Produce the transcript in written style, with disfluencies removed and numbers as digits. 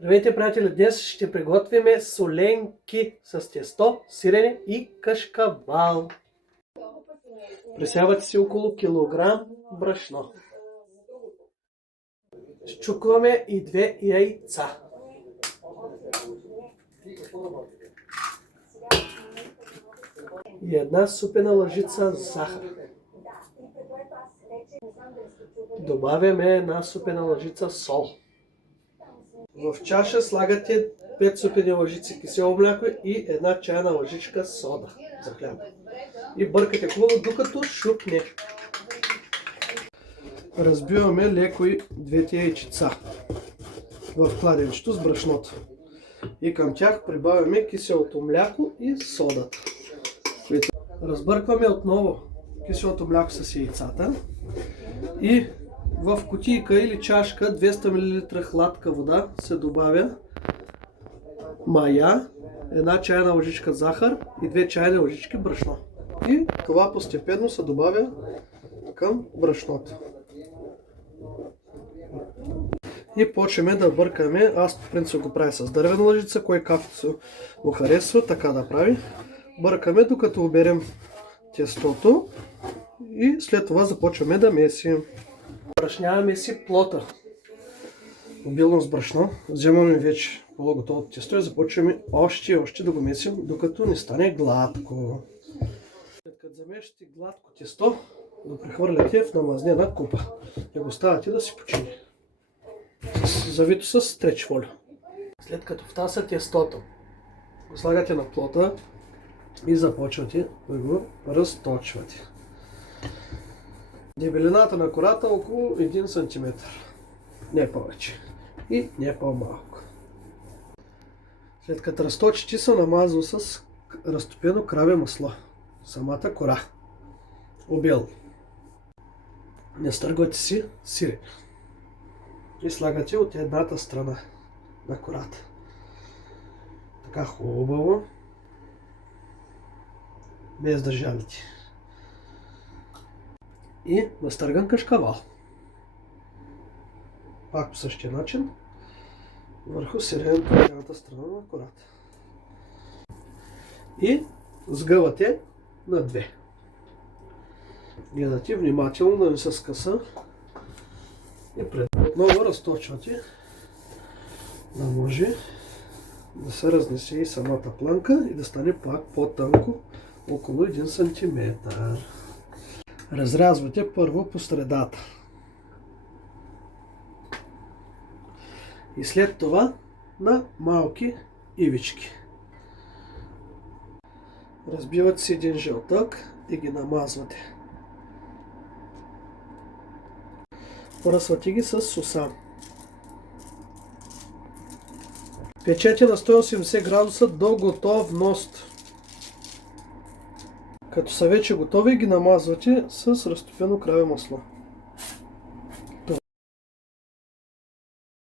Здравейте, приятели! Днес ще приготвим соленки с тесто, сирене и кашкавал. Пресявате си около килограм брашно. Счукваме и 2 яйца. И една супена лъжица захар. Добавяме една супена лъжица сол. В чаша слагате 5 супени лъжици кисело мляко и една чайна лъжичка сода за хляб. И бъркате хубаво, докато шупне. Разбиваме леко и 2 яйчица в кладенчето с брашното. И към тях прибавяме киселото мляко и содата. Разбъркваме отново киселото мляко с яйцата и в кутийка или чашка 200 мл хладка вода се добавя мая, една чайна лъжичка захар и 2 чайни лъжички брашно. И това постепенно се добавя към брашното. И почваме да бъркаме. Аз по принцип го правя с дървена лъжица, кой както го харесва, така да прави. Бъркаме докато оберем тестото и след това започваме да месим. Брашняваме си плота. Обилно с брашно. Вземаме вече полуготовото тесто и започваме още да го месим, докато не стане гладко. След като замешате гладко тесто, го прехвърляте в намазнена купа и го ставате да си почини. Завито с стреч фолио. След като втаса тестото, го слагате на плота и започвате да го разточвате. Дебелината на кората около 1 см. Не повече. И не по-малко. След като разточите, се намазва с разтопено краве масло. Самата кора. Обел. Не стъргвате си сирене. И слагате от едната страна на кората. Така хубаво. Без да жалите. И настърган кашкавал. Пак по същия начин. Върху сиреното от едната страна на кората. И сгъвате на 2. Гледате внимателно да не се скъса. И отново разточвате, да може да се разнесе и самата планка и да стане пак по-тънко, около 1 см. Разрязвате първо по средата. И след това на малки ивички. Разбивате си един жълтък и ги намазвате. Поръсвате ги с сусам. Печете на 180 градуса до готовност. Като са вече готови, ги намазвате с разтопено краве масло.